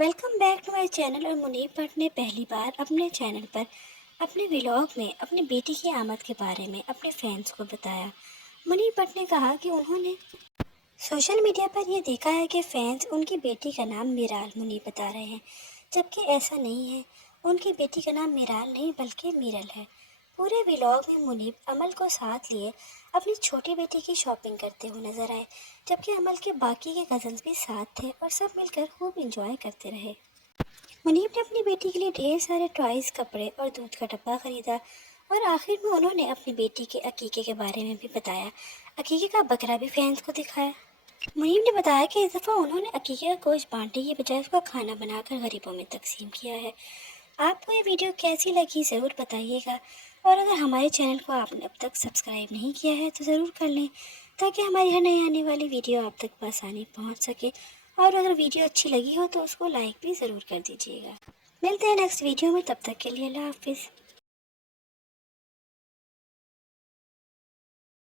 Welcome back to my channel. और मुनीब भट्ट ने पहली बार अपने चैनल पर अपने व्लॉग में अपनी बेटी की आमद के बारे में अपने फैंस को बताया। मुनीब भट्ट ने कहा कि उन्होंने सोशल मीडिया पर यह देखा है कि फैंस उनकी बेटी का नाम मीराल मुनीब बता रहे हैं, जबकि ऐसा नहीं है। उनकी बेटी का नाम मीराल नहीं बल्कि मीरल है। पूरे व्लॉग में मुनीब अमल को साथ लिए अपनी छोटी बेटी की शॉपिंग करते हुए नजर आए, जबकि अमल के बाकी के कज़न्स भी साथ थे और सब मिलकर खूब इंजॉय करते रहे। मुनीब ने अपनी बेटी के लिए ढेर सारे टॉयज़, कपड़े और दूध का डब्बा खरीदा और आखिर में उन्होंने अपनी बेटी के अकीके के बारे में भी बताया। अकीके का बकरा भी फैंस को दिखाया। मुनीब ने बताया कि इस दफ़ा उन्होंने अकीके का गोश्त बांटने की बजाय उसका खाना बनाकर गरीबों में तकसीम किया है। आपको ये वीडियो कैसी लगी ज़रूर बताइएगा, और अगर हमारे चैनल को आपने अब तक सब्सक्राइब नहीं किया है तो ज़रूर कर लें, ताकि हमारी हर नई आने वाली वीडियो आप तक बआसानी पहुंच सके। और अगर वीडियो अच्छी लगी हो तो उसको लाइक भी ज़रूर कर दीजिएगा। मिलते हैं नेक्स्ट वीडियो में, तब तक के लिए अल्लाह हाफिज़।